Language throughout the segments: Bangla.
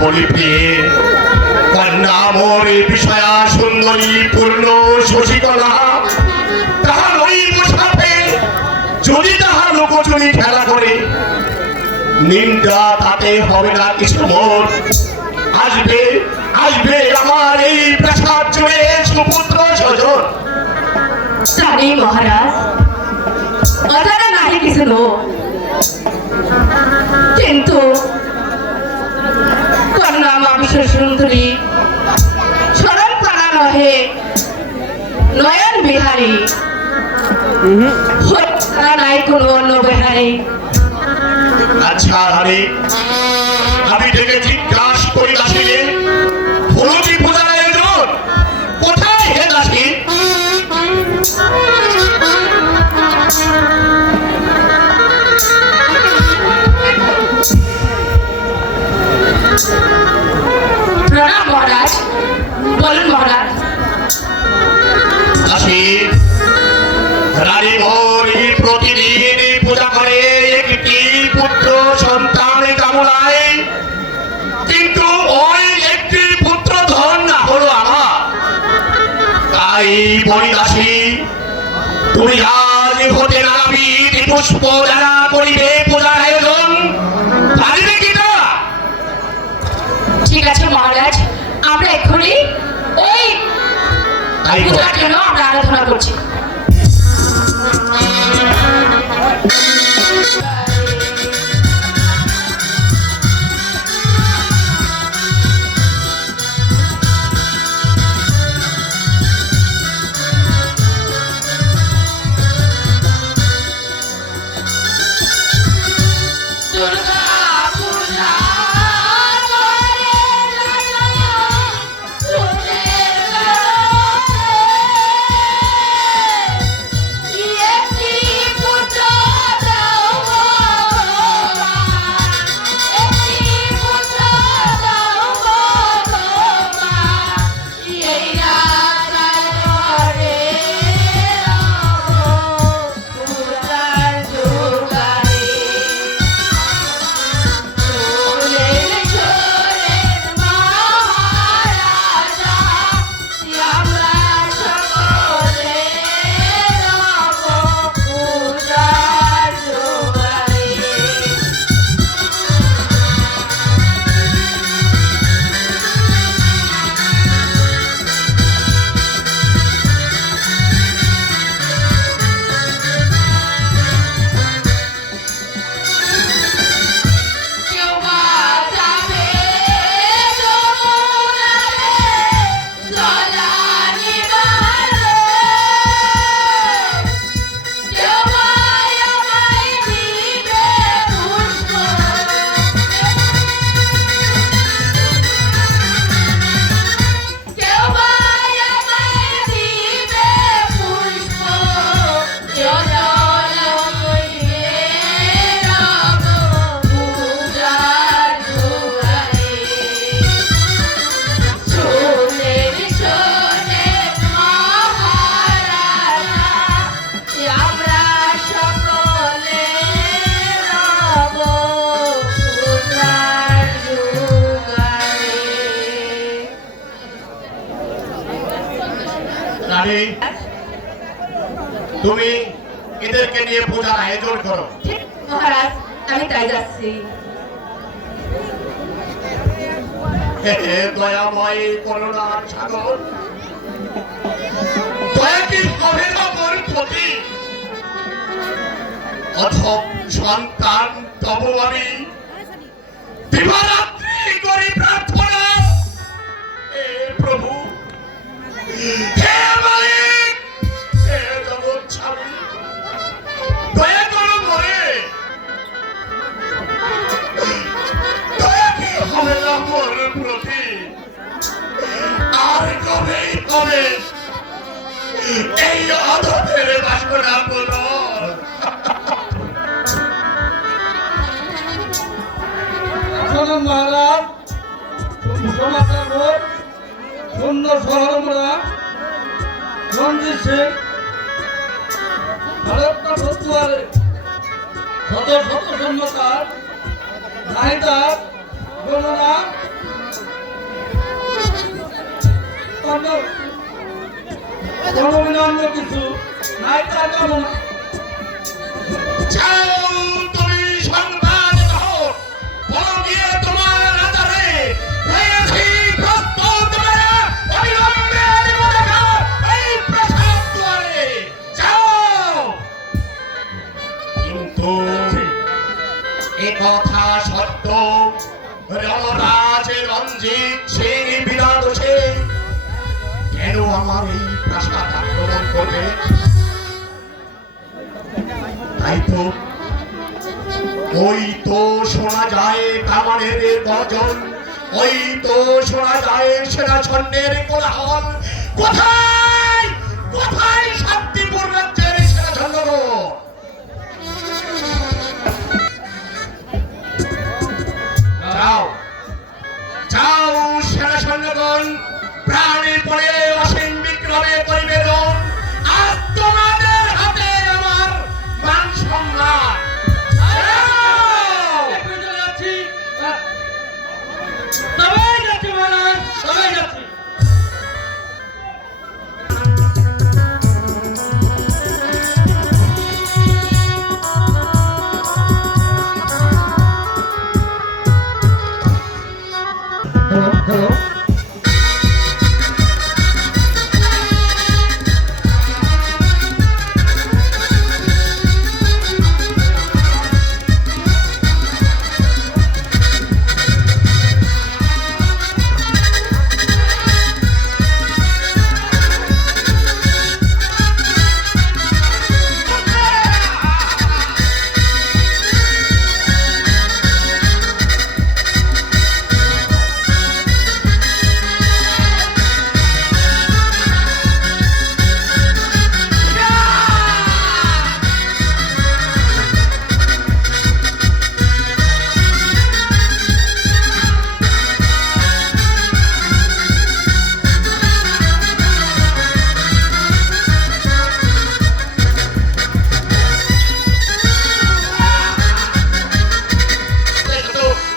বলিবে কন্যা মোর বিষয়া সুন্দরী পূর্ণ শশীকলা তাহার ওই বসাতে যদি তাহার লোকচুরি খেলা করে নিন্দা তাতে হবে না কিছু মোর আসবে আসবে আমার এই প্রাসাদ জুড়ে সুপুত্র স্বজন জানি মহারাজ অজানা নাহি কিছু নো কিন্তু কন্যা মা বিশ্ব সুন্দরী সরল প্রাণা নহে নয়ন বিহারী তারা নাই কোনো অন্য বিহারী। আচ্ছা আরে আমি থেকে জিজ্ঞাসা করি দাসীরে ফুলকি পূজার আয়োজন কোথায় হে দাসী? প্রণাম মহারাজ, বলুন মহারাজ। দাসী রানী মৌরি প্রতিদিন পূজা করে একটি পুত্র সন্তান কামনায়, কিন্তু ওই একটি পুত্র ধন না হলো আমার। তাই বলি দাসী তুমি আজ হতে নানাবিধ পুষ্প দ্বারা করিবে পূজার আয়োজন, পারিবে কিনা? ঠিক আছে মহারাজ, আমরা এক্ষুনি ওই পূজার জন্য আমরা আরাধনা করছি। তুমি এদেরকে নিয়ে পূজার আয়োজন করো। ঠিক মহারাজ, আমি তাই যাচ্ছি। হে দয়াময় করুণার সাগর, দয়া কি হবে না মোর প্রতি? অথম সন্তান তব আমি দিবারাত্রি করি প্রার্থনা। হে প্রভু, হে মালিক, হে জগৎ স্বামী, দয়া করো মোরে। দয়া কি হবে না মোর প্রতি? আর কবে কবে এই অধমের বাসনা পূরণ? মহারাজ সমাচার সুন্দর সহরমরা রঞ্জিত সিং ভারতটা বস্তুয়ারে শত শত সৈন্যতার নাহিতার গণনা অন্য কিছু নাই তার কামনা। যাও তুমি সংবাদ দাও, বলো গিয়ে তোমার রাজারে হয়েছি প্রস্তুত মেরে অবিলম্বে দেব দেখা এই প্রাসাদ দুয়ারে। যাও। কিন্তু এ কথা সত্য, রণরাজ রঞ্জিত সিং বিরাট সিং কেন আমার এই প্রাসাদ আক্রমণ করবে? তাই তো ওই তো শোনা যায় কামানের গর্জন, ওই তো শোনা যায় সেনা সৈন্যের কোলাহল। কোথায় কোথায় শান্তিপুর রাজ্যের সেনা সৈন্য? যাও যাও সেনা সৈন্যগণ, প্রাণী পড়ে অসীম বিক্রমে করিবে রণ। আর তোমাদের হাতে আমার মান সম্মান। যাও। এখন চলে যাচ্ছি। সবাই যাচ্ছি মহারাজ, সবাই যাচ্ছি।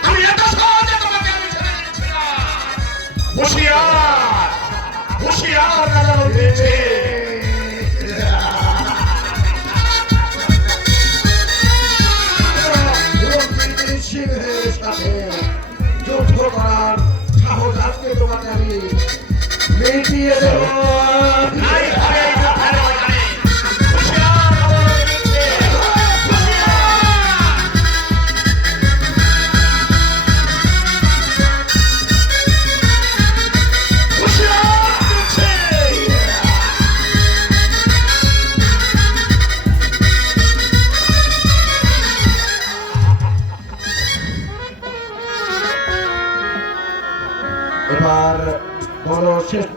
আমি এত সহজে তোমাকে আমি ছেড়ে দিচ্ছি না। হুঁশিয়ার হুঁশিয়ার রাজা বলতেছে। রঞ্জিত সিংহের সাথে যুদ্ধ করার সাহস আজকে তোমাকে আমি মিটিয়ে দেব। নাই ভাবে এই যুদ্ধের ময়দানে। হুঁশিয়ার রাজা বলতেছে। হুঁশিয়ার। হুঁশিয়ার দিচ্ছে। এবার বলো শেষ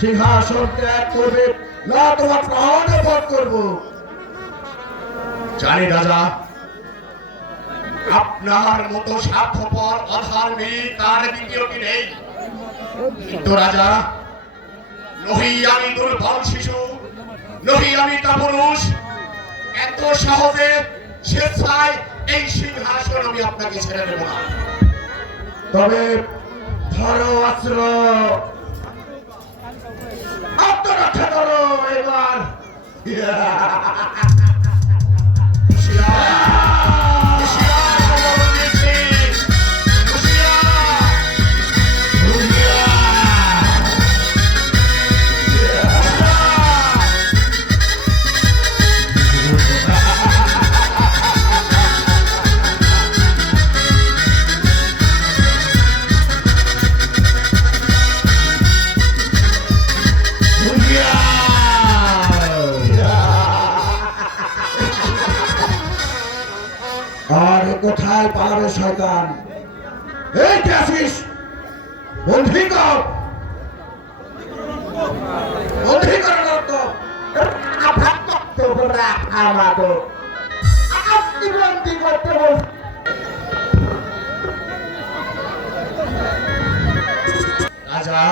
সিংহাসন ত্যাগ করবে না তোমার প্রাণ বধ করবো। জানি রাজা, আপনার মতো স্বার্থপর অধার্মিক আর দ্বিতীয় কি নেই। কিন্তু রাজা, নহি আমি দুর্বল শিশু, নহি আমি কাপুরুষ। এত সহজে স্বেচ্ছায় এই সিংহাসন আমি আপনাকে ছেড়ে দেব না। তবে ধরো অস্ত্র, আত্মরক্ষা করো এবার। হুঁশিয়ার, হুঁশিয়ার রাজা বলতেছে। হুঁশিয়ার, হুঁশিয়ার। আর কোথায় পালাবে শয়তান? এই কে আছিস? বন্ধি কর, বন্ধি কর তো। আঘাত করতে হবে আমাকে, আপনি বন্ধি করতে বল। রাজা,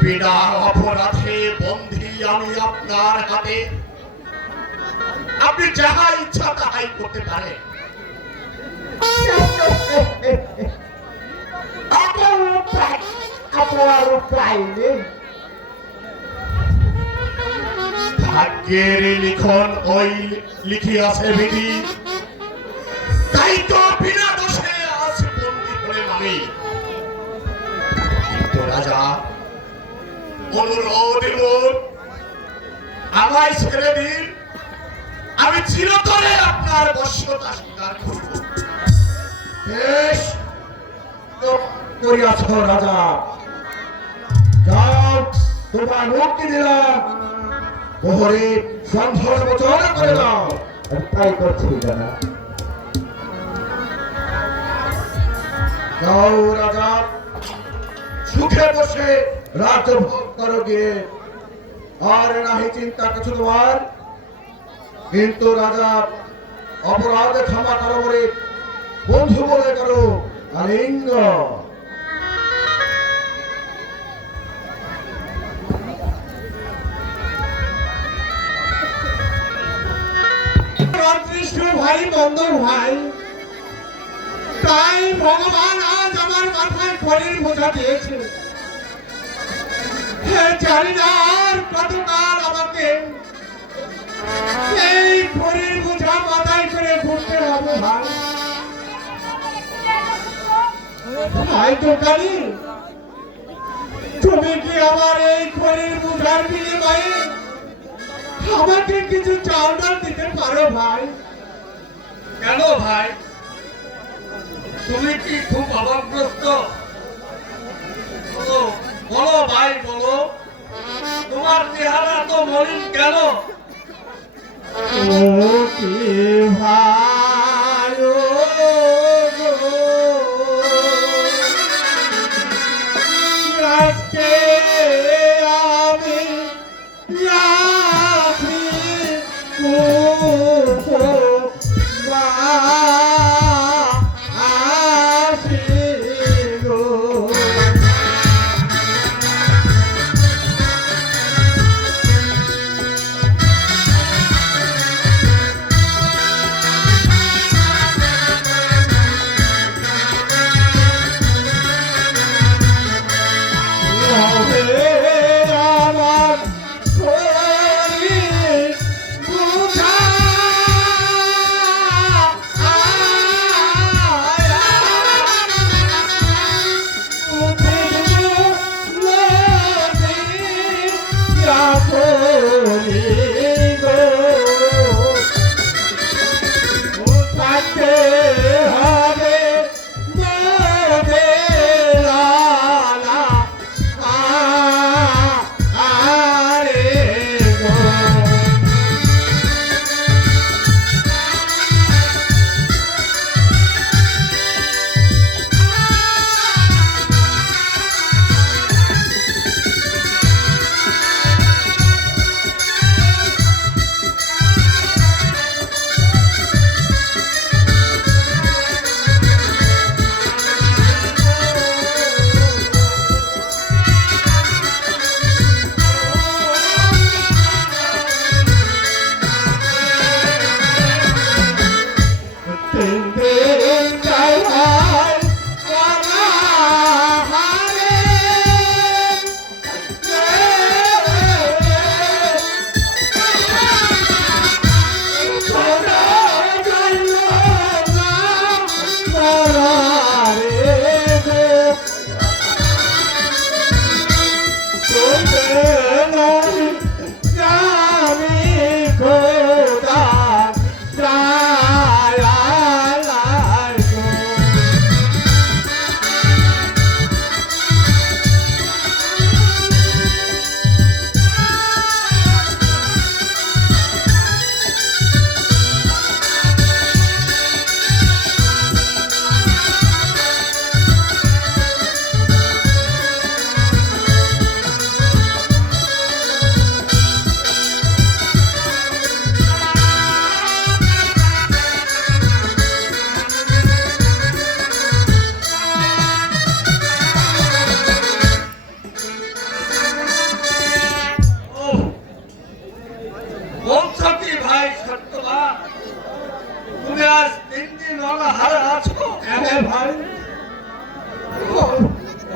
বিনা অপরাধে বন্দী আমি আপনার হাতে। আপনি যাহা ইচ্ছা তাহাই করতে পারেন। এত আপনার উপায় নেই। ভাগ্যের লিখন ওই লিখিয়াছে বিধি, তাই তো বিনা দোষে আজ বন্দী হলেন আমি। কিন্তু রাজা, অনুরোধ করুন, আমায় ছেড়ে দিন, আমি চিরতরে আপনার বশ্যতা স্বীকার করব। বেশ করিয়াছ রাজা, যাও তোমার মুক্তি দিলাম, প্রহরে সন্ধান বচন করে দাও। আমি তাই করছি জানা। যাও রাজা, সুখে বসে রাজ্য ভোগ করো গিয়ে, আর নাহি চিন্তা কিছু তোমার। কিন্তু রাজা, অপরাধে ক্ষমা করো বলে বন্ধু বলে করো আলিঙ্গ। রামকৃষ্ণ ভাই বন্ধু ভাই, তাই ভগবান আজ আমার মাথায় খড়ির বোঝা দিয়েছে। জানি না আর কতকাল আমাকে এই খড়ির বোঝা মাথায় করে ঘুরতে হবে ভাই। ভাই দোকানি, তুমি কি আমার এই খড়ির বোঝার বিনিময়ে আমাকে কিছু চাল ডাল দিতে পারো ভাই? কেন ভাই, তুমি কি খুব অভাবগ্রস্ত? বলো বলো ভাই, বলো, তোমার চেহারা তো মলিন কেন? ও কি ভাই, আজকে আমি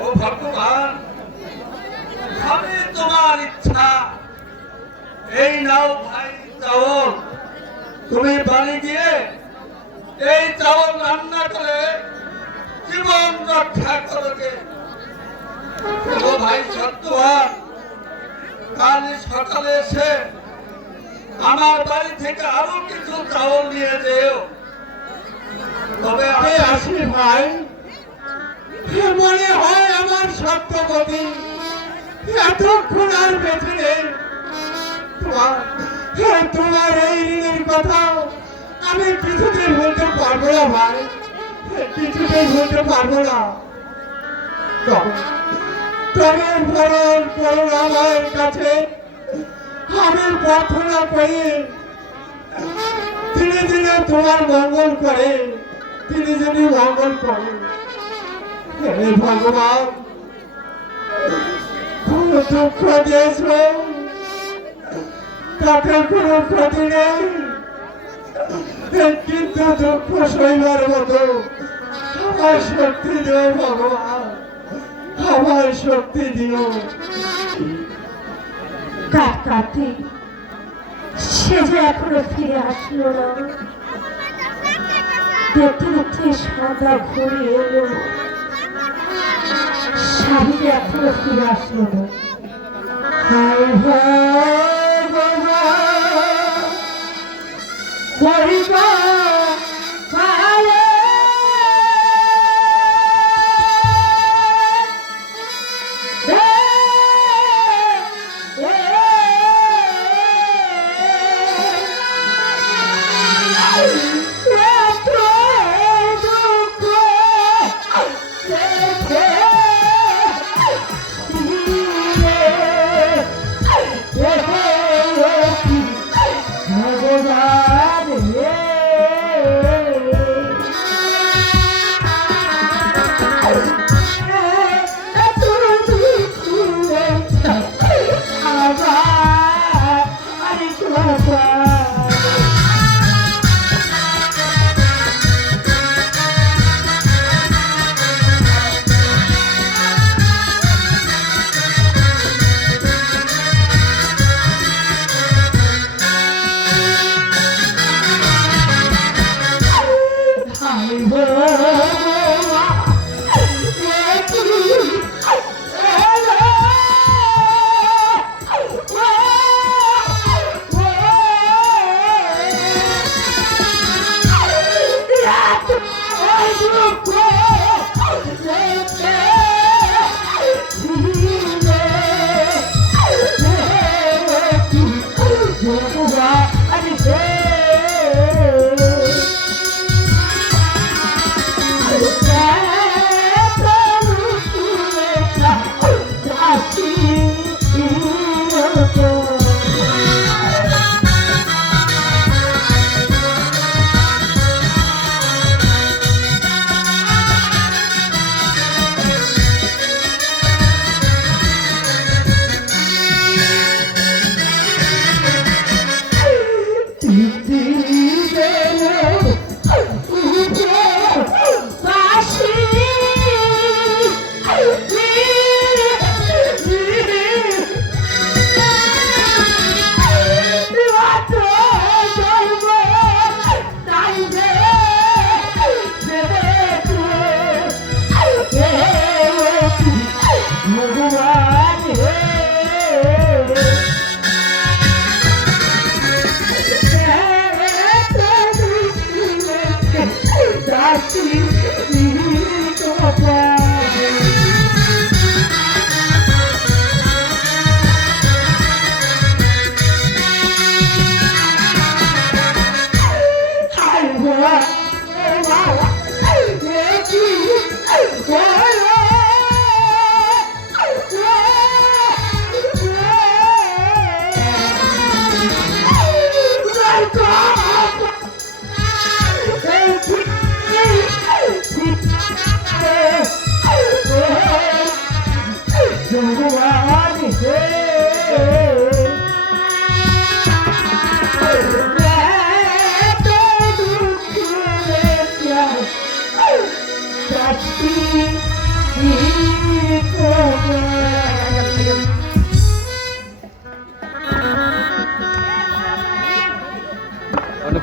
ও ভগবান, আমি তোমার ইচ্ছা। এই নাও ভাই চাউল, তুমি বাড়ি গিয়ে এই চাউল রান্না করে জীবন রক্ষা করবে। ও ভাই সত্যবান, কাল সকালে এসে আমার বাড়ি থেকে আরো কিছু চাউল নিয়ে যেও। তবে আমি আসি ভাই। মনে হয় আমার সত্যবতী এতক্ষণ আর বেঁচে নেই। তোমার এই ঋণের কথা আমি কিছুতেই বলতে পারবো না ভাই, কিছুতেই বলতে পারবো না। তবে বরং আমার কাছে আমি প্রার্থনা করি তিনি যিনি তোমার মঙ্গল করে, তিনি যদি মঙ্গল করে। হে ভগবান, কোন দুঃখ দিয়েছ তাতে কোনো ক্ষতি নেই, কিন্তু দুঃখ সইবার মতো আমার শক্তি দিও ভগবান, আমার শক্তি দিও। কার্তিক সে যে এখনো ফিরে আসলো না। দেখতে দেখতে সন্ধ্যা ঘুরিয়ে এলো, স্বামী যে এখনো ফিরে আসলো না। হায়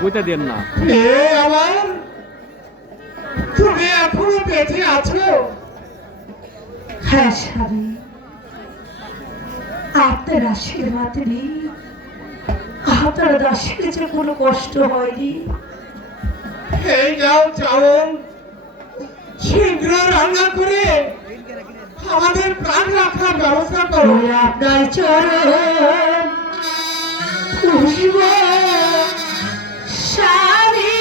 কইতে দেন না। এ আমার, তুমি এখনো বেঁচে আছো? হ্যাঁ স্বামী, আপনার আশীর্বাদ নেই, আপনার দাসের যে কোনো কষ্ট হয়নি। এই যাও চাউল, শীঘ্র রান্না করে আমাদের প্রাণ রাখার ব্যবস্থা করো। ওই আপনার চরণ পুষ্প স্বামী,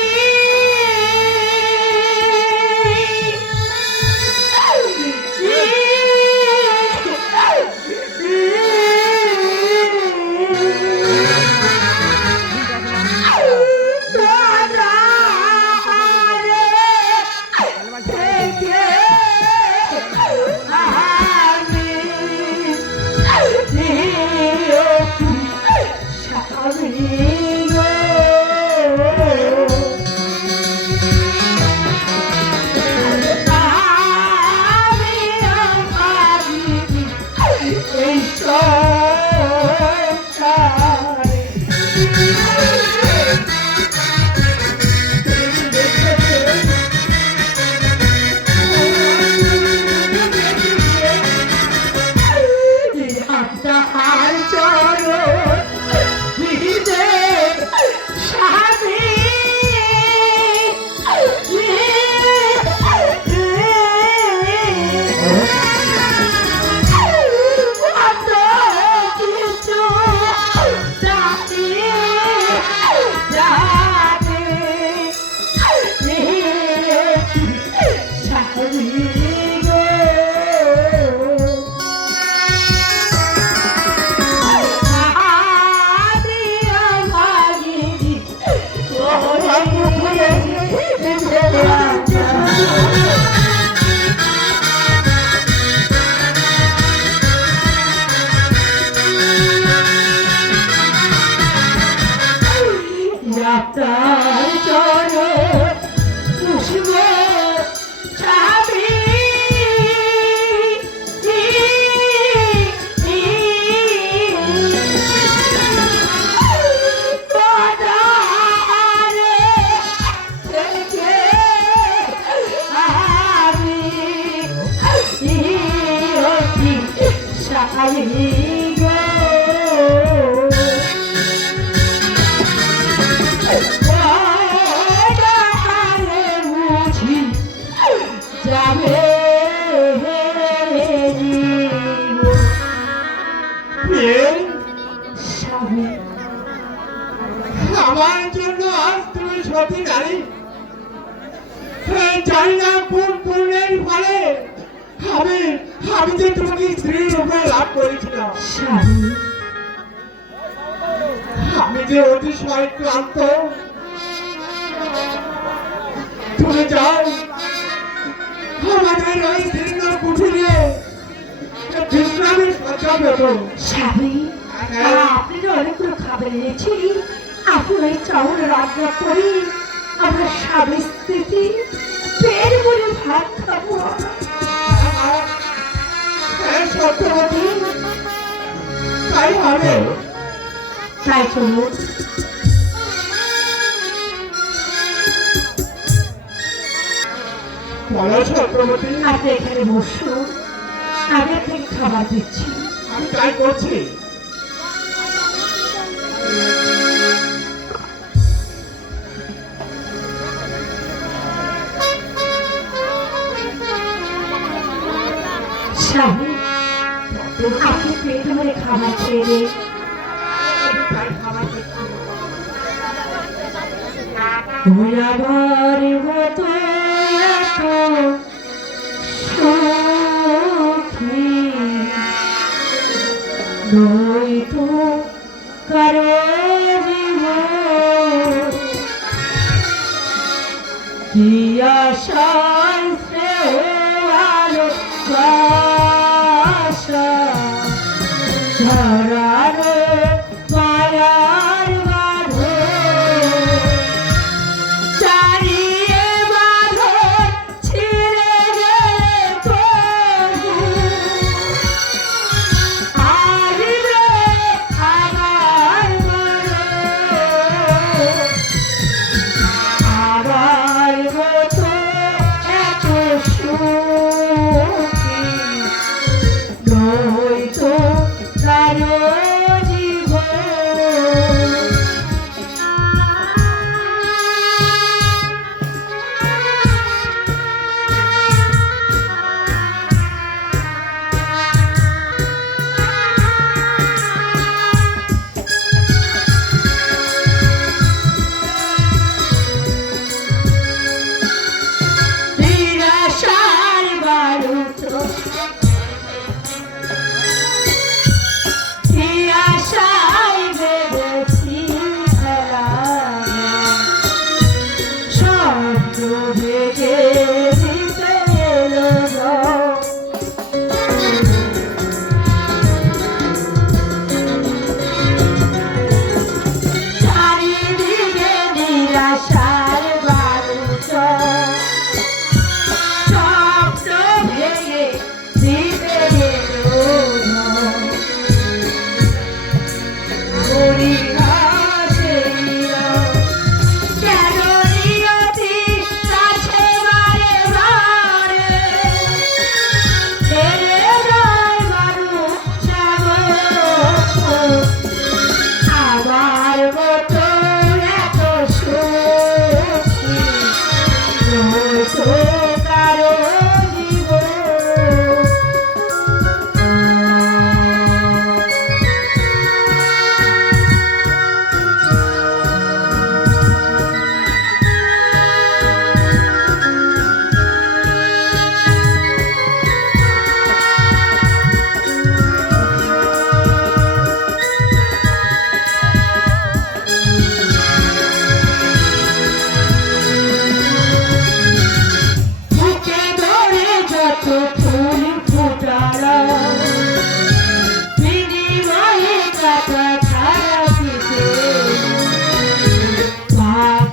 আমার জন্য আজ তুমি সতী নারী। জানি না কোন পুণ্যের ফলে আমি আমি যে তোমাকে স্ত্রী রূপে লাভ করেছিলাম। স্বামী, আমি যে অতিশয় ক্লান্ত। তুমি যাও আমাদের ওই দীর্ঘ কুঠিরে বিশ্রামের সজ্জা পেত। স্বামী, আপনি যে অনেকগুলো খাবার এনেছি, আপনি ওই চাউল রান্না করি, আমরা স্বামী স্ত্রী পেট ভরে ভাত খাবো। সত্যবতী, তাই হবে। তাই চলুন। বলো সত্যবতী, আপনি এখানে বসুন, আমি আপনাকে খাবার দিচ্ছি। আমি তাই করছি। স্বামী, আপনি পেট ভরে খাবার খেয়ে নিন। আমি তাই খাবার দিচ্ছি। ওই আমার মতো এত সুখী নই তো কারো জীবন, কি আশায় শ্রেয়ালো আশা ধরানো মায়ার বাঁধন, চারিয়ে বাঁধন ছিঁড়ে গেলে তবু আসবে আমার মরণ।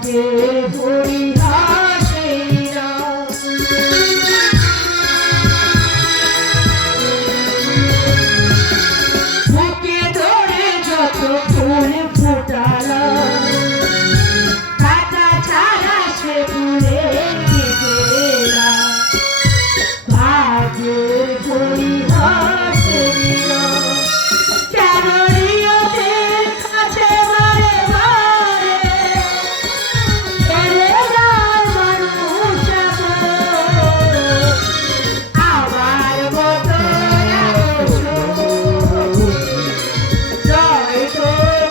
ভাগ্যে পরিহাসেরা বুকে ধরে যত ফুল ফোটালা কাটা ছাড়া সে ফুলে গেলা ভাগ্যে পরিহাসেরা কেন রিয়তের কাছে বারে বারে এলে যায় মানুষ আমার মতো এত জয় তো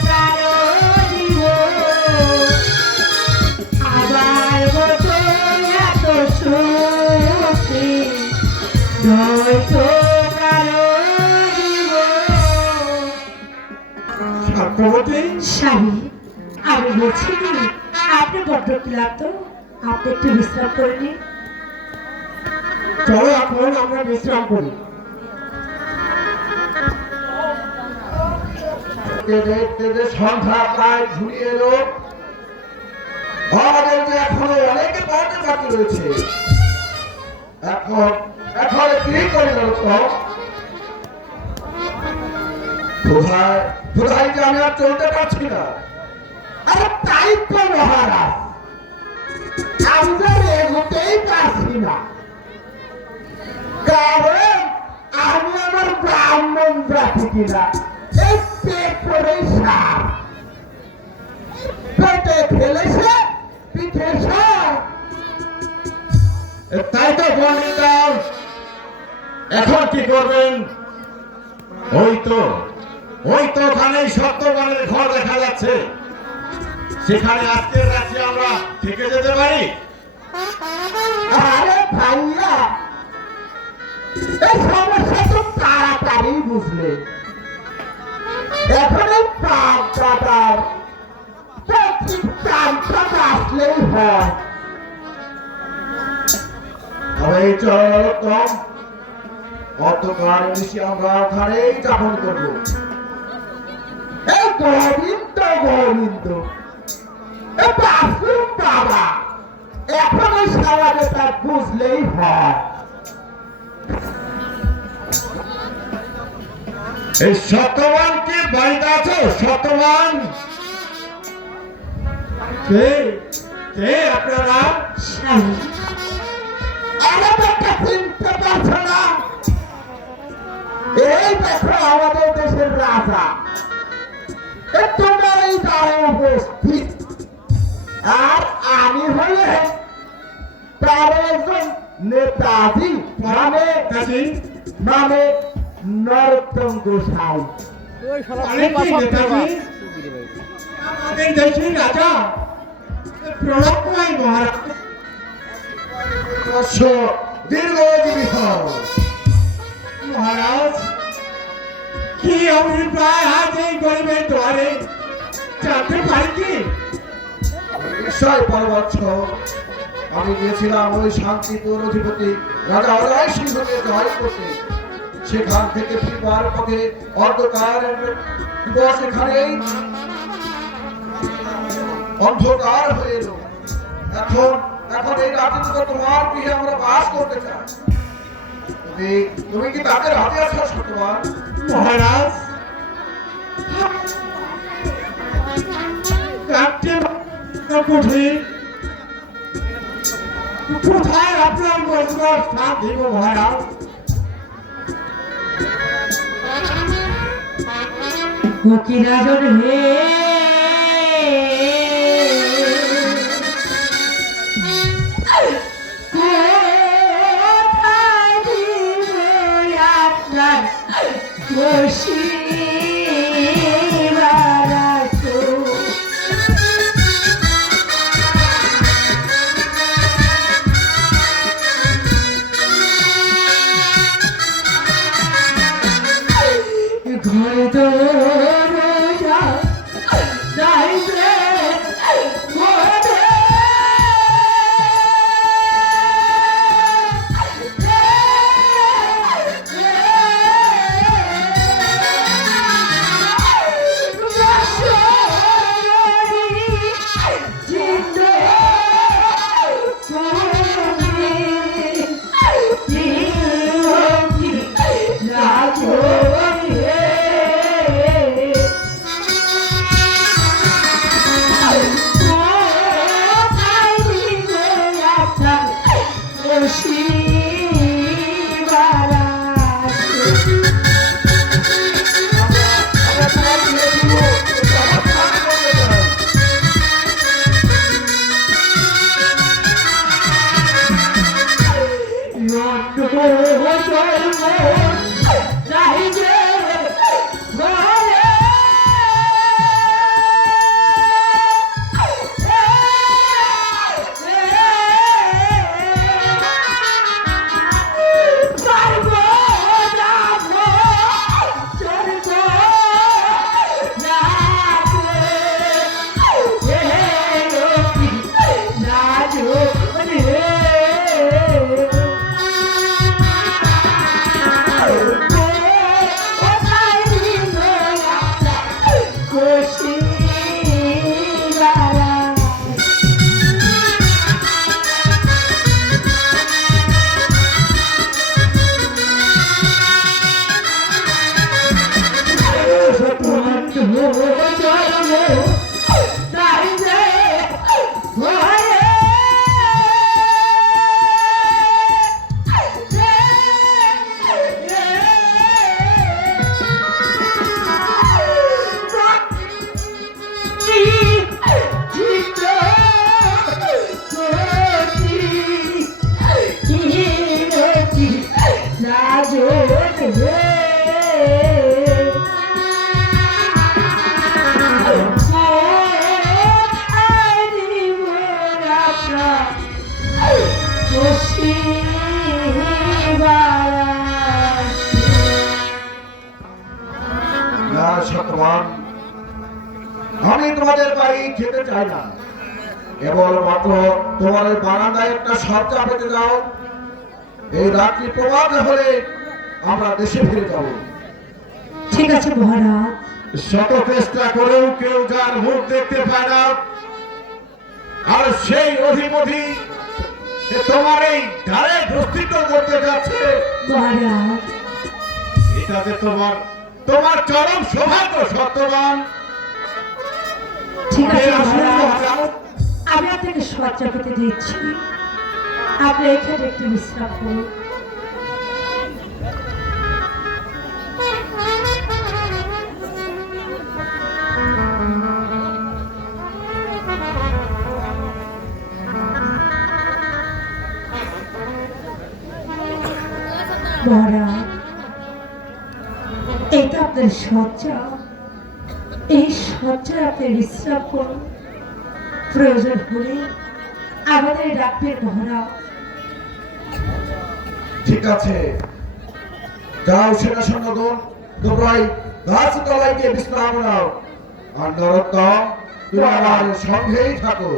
কারো দিব আমার মতো এত সুখী জয় তো কারো দিব সাক্ষ্যবতী স্বামী আমি বলছি কি আপনি বড্ড ক্লান্ত আপনি একটু বিশ্রাম করে নিন চলো এখন আমরা বিশ্রাম করি। সন্ধ্যা প্রায় ঘুরিয়ে এলো, আমাদের যে এখনো অনেকে পড়তে বাকি রয়েছে। এখন এখন কি করবো তো? কোথায় কোথায় যে আমি আর চলতে পারছি না। আরে তাই তো মহারাজ, আমরা এগোতেই পারছি না, কারণ আমি আমার ব্রাহ্মণ জাতি কিনা এই পেট করে সার পেটে ফেলেছে পিঠে সার। তাই তো পণ্ডিত, এখন কি করবেন? ওই তো ওখানেই সত্যবানের ঘর দেখা যাচ্ছে, সেখানে আজকের রাত্রে আমরা থেকে যেতে পারি। আরে ভাইয়া, এই সমস্যা তো তাড়াতাড়ি বুঝলে। এখন এই পাপ দাদার ঠিক টানটা আসলেই হয়। তবে চল কম অতকার বেশি আমরা ওখানেই যাপন করবো। এই গোবিন্দ এই বাসুন বাবা, এখন ওই সারাটা বুঝলেই হয়। এই সত্যবান কি বাড়িতে আছো? সত্যবান কে কে আপনারা? স্বামী আমাদেরকে চিনতে পারছো না? এই দেখো আমাদের দেশের রাজা, তোমার এই গায়ে উপস্থিত। আর আমি হলে তার একজন নেতাজি, মানে নরোত্তম গোসাই। আমাদের দেশের রাজা প্রণবময় মহারাজ। দীর্ঘজীবী হও। মহারাজ, কি অভিপ্রায় আজ এই গরিবের দ্বারে জানতে পারি কি? নিশ্চয় পরবৎস, আমি গিয়েছিলাম ওই শান্তিপুর অধিপতি রাজা অজয় সিংহকে জয় করতে। সেখান থেকে ফিরবার পথে অন্ধকার দিবস এখানেই অন্ধকার হয়ে এলো। এখন এখন এই রাতে তো তোমার গৃহে আমরা বাস করতে চাই। তুমি কি তাদের হাতে আছো সত্যবান? মহারাজ, কোথায় আপনার বসবার স্থান দিব মহারাজ? ফকিরাজন হে কোথায় দিব আপনার বসিবার আসন? ঘরে তো রোজা যাইবে ঘরে না সত্যবান, আমি তোমাদের বাড়ি খেতে চাই না। কেবলমাত্র তোমাদের বারান্দায় একটা সজ্জা পেতে যাও। এই রাত্রি প্রভাত হলে আমরা দেশে ফিরে যাব। ঠিক আছে মহারাজ। শত চেষ্টা করেও কেউ যার মুখ দেখতে পায় না, আর সেই অধিপতি তোমার এই ধারে প্রস্তুত করতে যাচ্ছে, মহারাজ এটাতে তোমার চরম সৌভাগ্য সত্যবান। ঠিক আছে আসুন মহারাজ, মহারাজ। আমি আপনাকে সজ্জা পেতে দিচ্ছি, আপনি এখানে একটু বিশ্রাম করুন। মহারাজ, এটা আপনার সজ্জা, এই সজ্জায় আপনি বিশ্রাম করুন, প্রয়োজন হলে আমাদের ডাকবেন মহারাজ। ঠিক আছে, যাও সেনা সৈন্যগণ, তোমরাই গাছ তলায় গিয়ে বিশ্রাম নাও। আর নরোত্তম, তুমি আমার সঙ্গেই থাকো।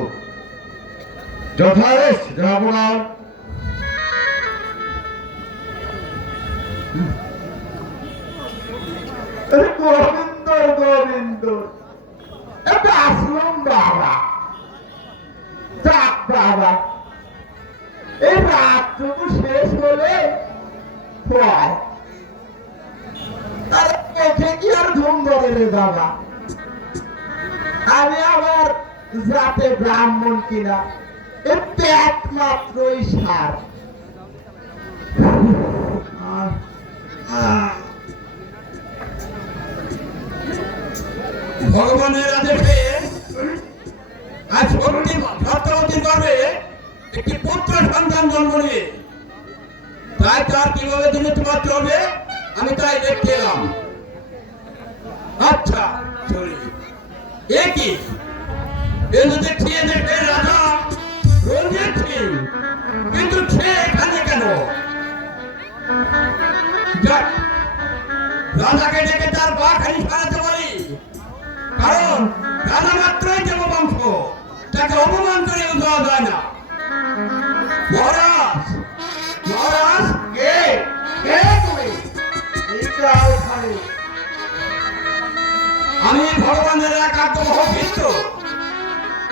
যথারেশ যাব না। গোবিন্দ গোবিন্দ, এটা আসলাম বাবা। যাক বাবা, এই রাতটুকু শেষ হলে হয়। তাহলে চোখে কি আর ঘুম ধরে রে বাবা? আমি আবার রাতে ব্রাহ্মণ কিনা, এ পেট মাত্রই সার। ভগবানের আদেশে আজ সত্যবতী গর্ভে একটি পুত্র সন্তান জন্ম নিয়ে, তাই তার কিভাবে দিনে তোমার চলবে আমি তাই দেখতে এলাম। আচ্ছা চলি। এ কি, এ তো দেখছি দেখবে রাজা রঞ্জিত সিং, কিন্তু সে এখানে কেন? যাক, রাজাকে ডেকে তার পা খালি সারাতে পারি, কারণ রাজা মাত্রই দেববংশ, তাকে অপমান করে দেওয়া যায় না। মহারাজ, মহারাজ, কে কে তুমি? এইটা ওখানে আমি ভগবানের একান্ত ভক্ত,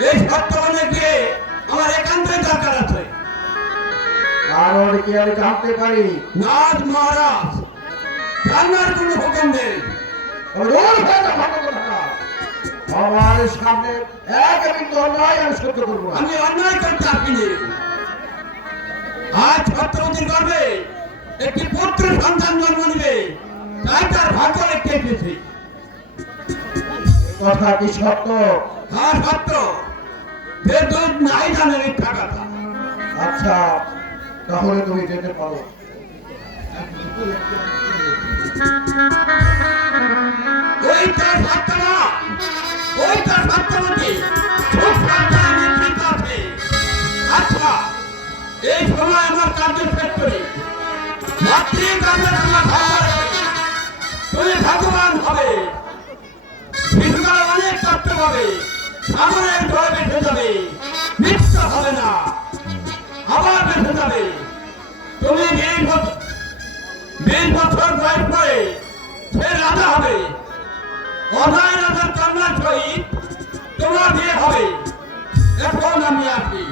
এই সত্যবানে গিয়ে আমার একান্তই দরকার আছে। কারণ কি আমি জানতে পারি? নাথ মহারাজ, জানার কোনো হুকুম নেই। আমার সামনে এক বিন্দু অন্যায় আমি সহ্য করবো না। আমি অন্যায় করতে আসিনি। আজ সত্যবতীর গর্ভে একটি পুত্র সন্তান জন্ম নিবে, তাই তার ভাগ্য লিখতে এসেছি। কথা কি সত্য? আর সত্য, যে দুধ নাই জানে মিথ্যা কথা। আচ্ছা, তাহলে তুমি যেতে পারো। ওইটা সত্য না, ওইটা সত্যবতী, খুব সাবধানে নিশ্চিত আছে। আচ্ছা, এই সময় আমার কার্য শেষ করি, মাতৃকান্ডের আমার ভাবনা রাখি। তুমি ভগবান হবে, শিশুকাল অনেক কষ্ট পাবে, সামনের জয় বেঁচে যাবে, মৃত্যু হবে না, আবার বেঁচে যাবে। তুমি 20 বছর বয়স পরে সে রাজা হবে, অজয় রাজার কন্যার সহিত তোমার বিয়ে হবে। এখন আমি আসি,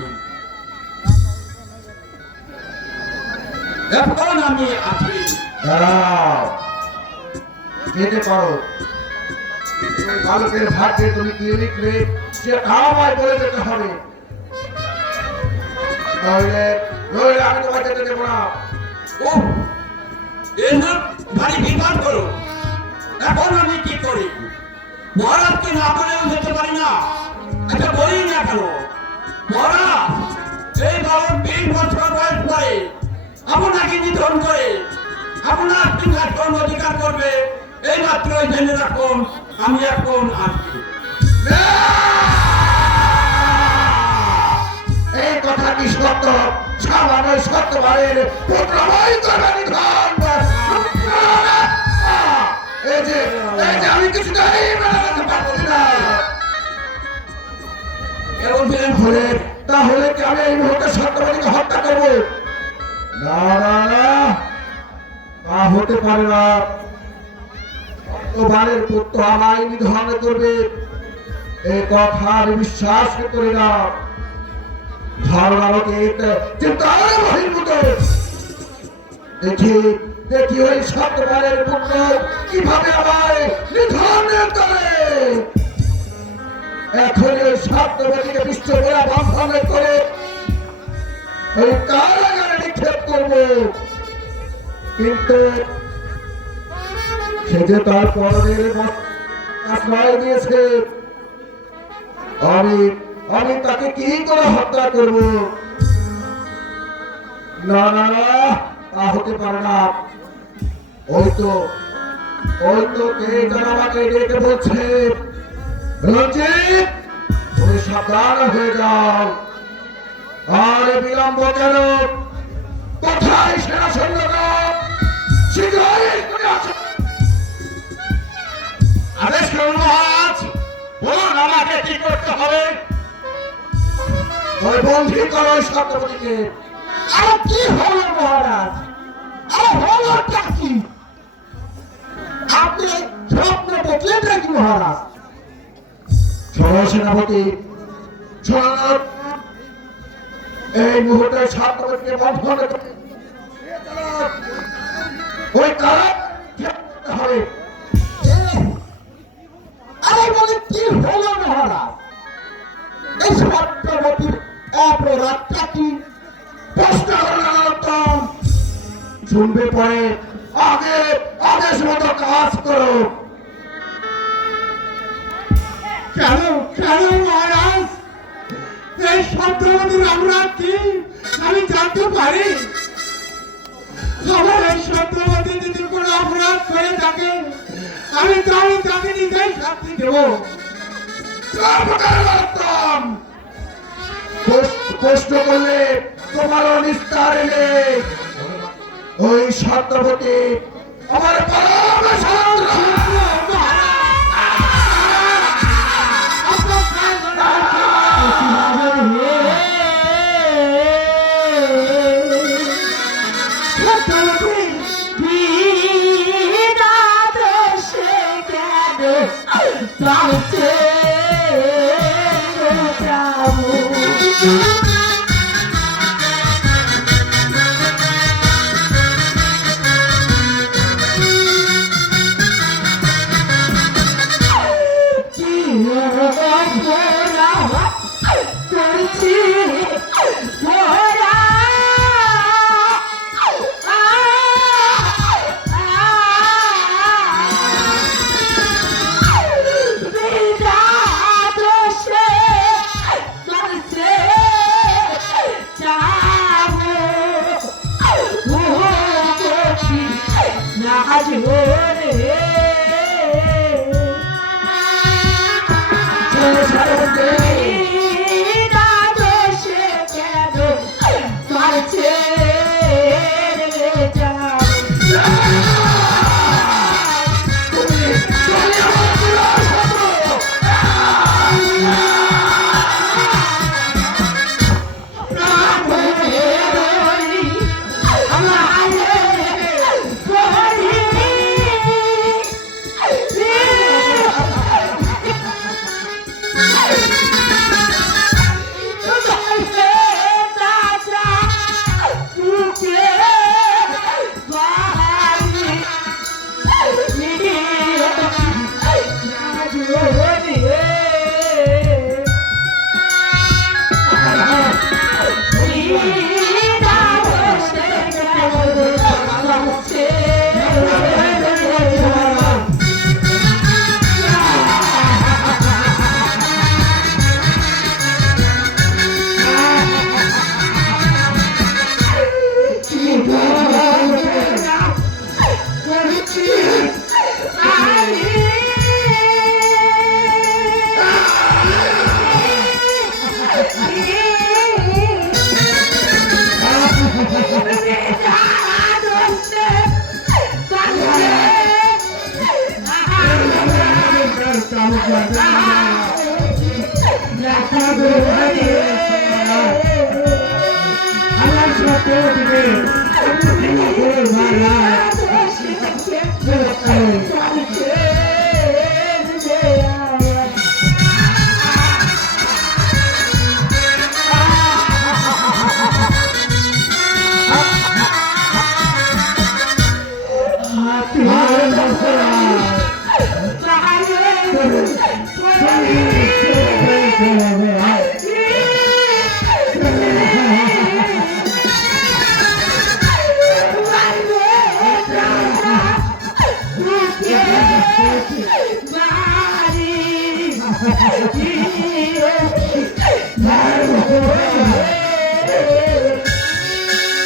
এখন আমি আসি। দাঁড়াও, যেতে পারো। ওই বালকের ভাগ্যে তুমি কি লিখলে সেটা আমায় বলে যেতে হবে, নইলে নইলে আমি তোমাকে যেতে দেবো না। ও এসব ভারী বিপদ করো। এখন আমি কি করি? মহারাজকে না বলেও যেতে পারি না। আচ্ছা বলি না কেন? মহারাজ, এই বালক 20 বছর বয়স পরে আপনাকে নিধন করে আপনার সিংহাসন অধিকার করবে, এই মাত্রই জেনে রাখুন। আমি এখন আসি। এই কথা কি আমি সত্য সামান্য সত্যবারের পুত্রময় করবে নিধন। এই যে আমি কিছুটাই মেনে নিতে পারছি না। এমন দিন হলে তাহলে কি আমি এই মুহূর্তে সত্যবাদীকে হত্যা করবো? না না না, তা হতে পারে না। সত্যবানের পুত্র আমায় নিধন করবে এ কথা আমি বিশ্বাস করি না। ধারণাকে চিন্তার বহির্ভূত। দেখি ওই সত্যবানের পুত্র কিভাবে আমায় নিধন করে। এখন ওই সত্যবাদীকে বিশ্ববেলা বন্ধন করে ওই কারাগারে নিক্ষেপ করবো। কিন্তু সে যে তার পরনের আশ্রয় দিয়েছে, আমি তাকে কি করে হত্যা করব? না না না, তা হতে পারে না। ওই তো কে যেন আমাকে ডেকে বলছে, রঞ্জিত তুমি সাবধান হয়ে যাও। আর বিলম্ব কেন? কোথায় সেনা সৈন্যরা? শীঘ্রই এখানে আসো। আদেশ করুন মহারাজ, বলুন আমাকে কি করতে হবে। ওই বন্দী করো ওই সত্যবতীকে। আরে কি হলো মহারাজ? আরে হলোটা কি? আপনি স্বপ্ন দেখলেন নাকি মহারাজ? শোনো সেনাপতি, শোনো, এই মুহূর্তে সত্যবতীকে বন্ধন করে ওই কারা হবে। আরে বলে কি হলো মহারাজ? এই সত্যবতীর অপরাধটা কি? প্রশ্ন করলে উত্তম শুনবে পরে। আগে আদেশ মতো কাজ করো। কেন মহারাজ, এই সত্যবতীর অপরাধ কি আমি জানতে পারি? আমার এই সত্যবতী যদি কোনো অপরাধ করে থাকে আমি তাকে নিজেই শাস্তি দেব। প্রশ্ন করলে তোমারও নিস্তার নেই। ওই সত্যবতী আমার পরম শত্রু।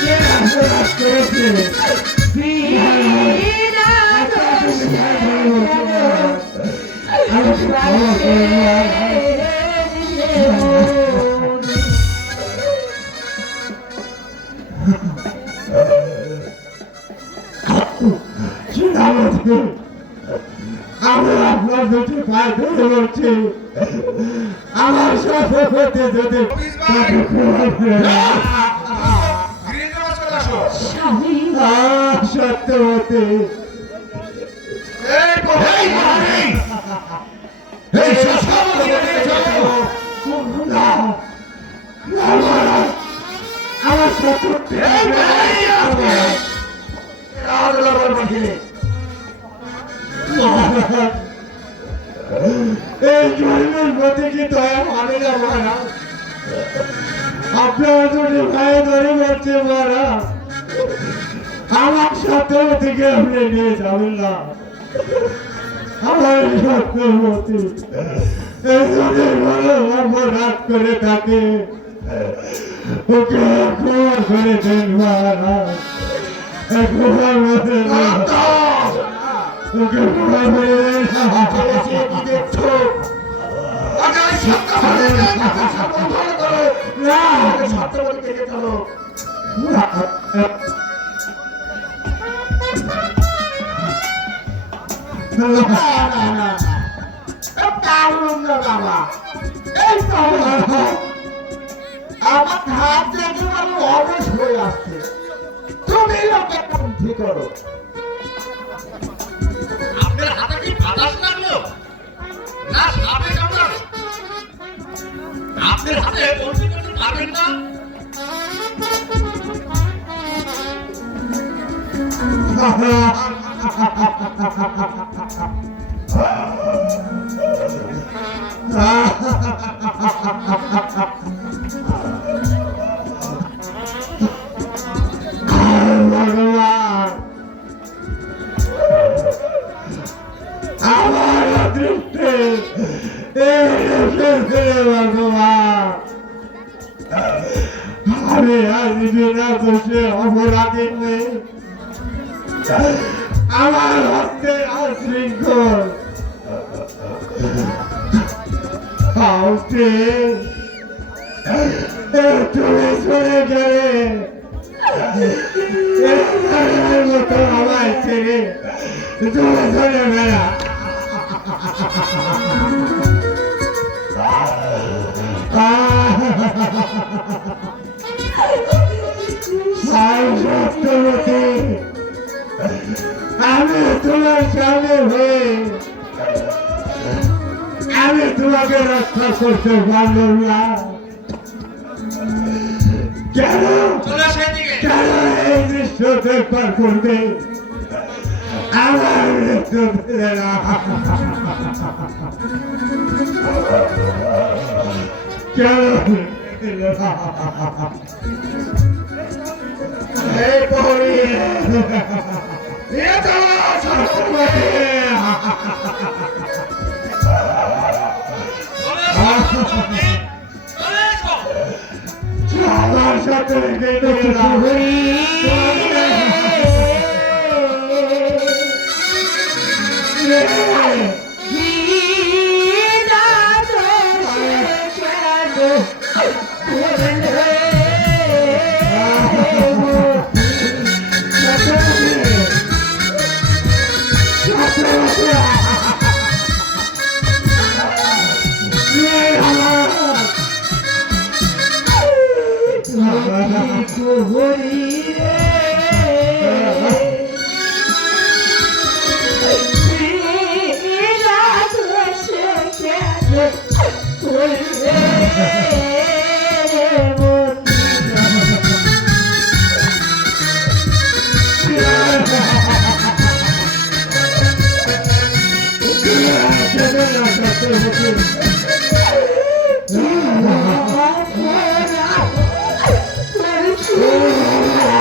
কে অপরাধ করেছে? বিনা দোষে আমি আপনার দুটি পায়ে ধরে বলছি, আমার সাথে হতে যদি তাকে ক্ষমা করে দাও। স্বামী সত্যবতী, এই মহারানী! এই শাসনকে নিয়ে চলো। না, না, মহারাজ, আমার শত্রুকে এই মহারানী আপনি! মহারাজ, এই জন্মের প্রতি কি দয়া মানে না মহারাজ? আপনার দুটি ভাই ধরে বলছে মহারাজ, আমার সত্যবতীকে আপনি নিয়ে যাবেন না। আমার সত্যবতী এই যদি ভালো অপরাধ করে থাকে, ওকে ক্ষমা করে দেন মহারাজ, ক্ষমা করে দেন। ওকে ক্ষমা করে দেন। কি দেখছো? আগে এই সত্যবাদীকে বন্ধ করো। না, সত্যবতী থেকে চলো। না, বাবা এই তো আমার হাত দেখে আমি অবশ হয়ে আসছে, তুমি ওকে বন্ধি করো। আপনার হাতে কি বাতাস লাগলো না সাপে কামড়ালো? আপনার হাতে বন্দি করতে পারবেন না? ভগবান, আমার অদৃষ্টে ভগবান, আমি আজ বিনা দোষে অপরাধী নেই, আমার হস্তে অশৃঙ্খল হাউসে তুমি চলে গেলে মতো আমায় ছেড়ে তুমি চলে বেড়া। সত্যবতী, আমি তোমার স্বামী হয়ে আমি তোমাকে রক্ষা করতে পারলাম না। কেন চলে সেদিকে। কেন এই দৃশ্য দেখবার করবে আমার মৃত্যু দিলে না? কেন দিলে না? এই পরি নিয়ে চলো সত্যবাদী। চলে এসো সত্যবাদী, চলে এসো। আমার সাথে গেলে না। বিনা দোষে Oh,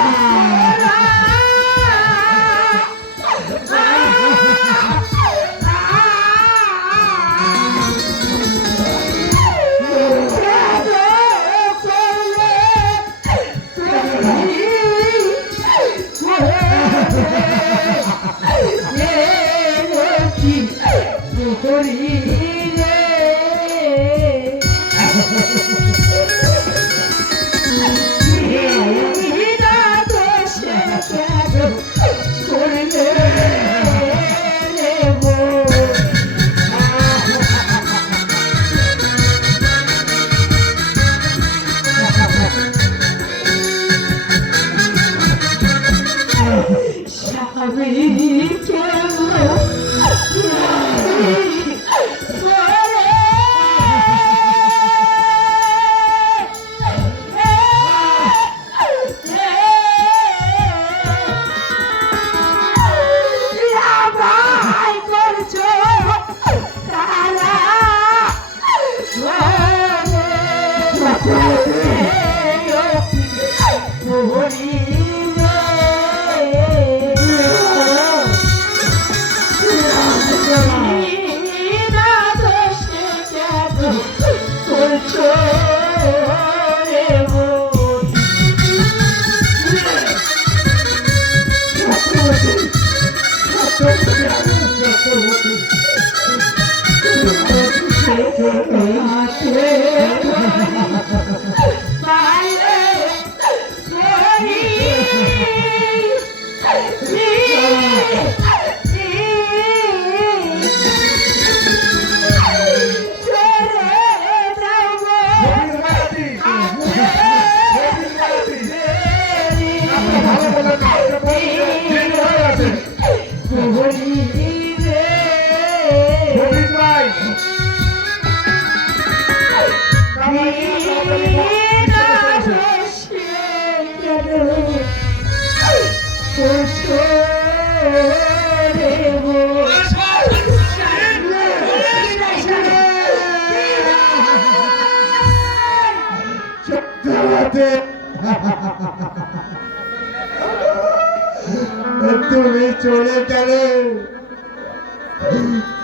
তুমি চলে গেলে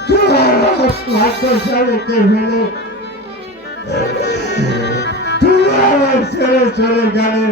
তোমার ভাগ্যশালীকে ফেলে তুমি আমার ছেড়ে চলে গেলে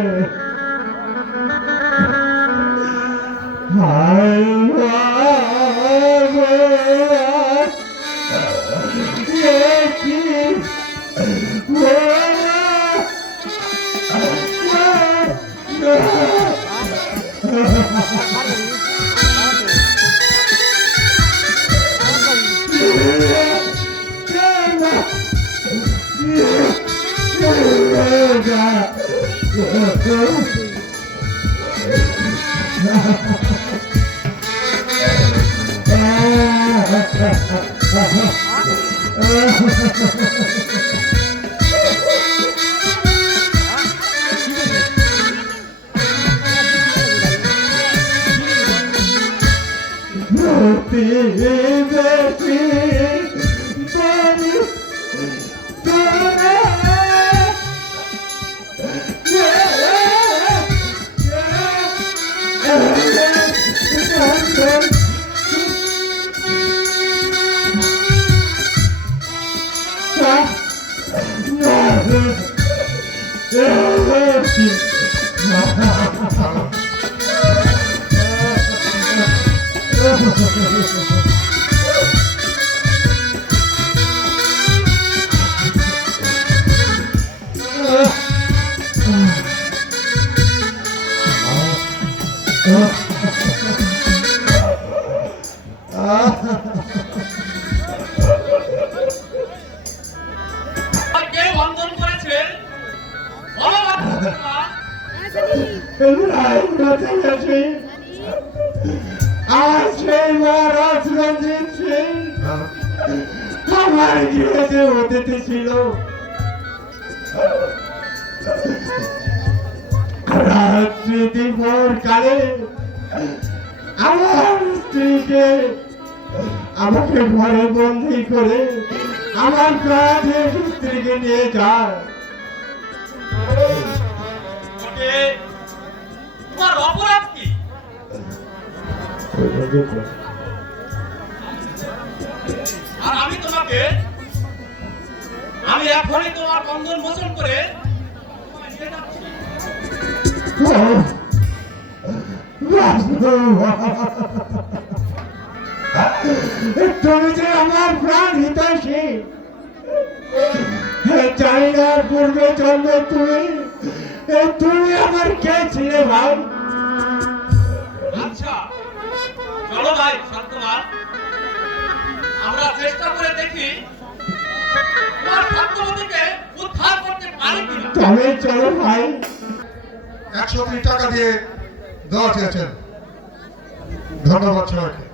আমার গৃহে অতিথি ছিল রাত্রি দিবর কালে আমার স্ত্রীকে আমাকে ঘরে বন্দি করে আমার কাছে স্ত্রীকে নিয়ে যায়। তোমার অপরাধ কি? আর আমি এখনই তোমার বন্ধন মোচন করে তুমি যে আমার প্রাণ হিতৈষী, চাইনার পূর্বে জন্মে তুমি আমার কে ছিলে ভাই? আচ্ছা চলো ভাই শান্তমান, আমরা চেষ্টা করে দেখি তোমার ভাগ্যবতীকে উদ্ধার করতে পারি কিনা। তবে চলো ভাই। 100 কোটি টাকা দিয়ে দেওয়া চেয়েছেন, ধন্যবাদ সবাইকে।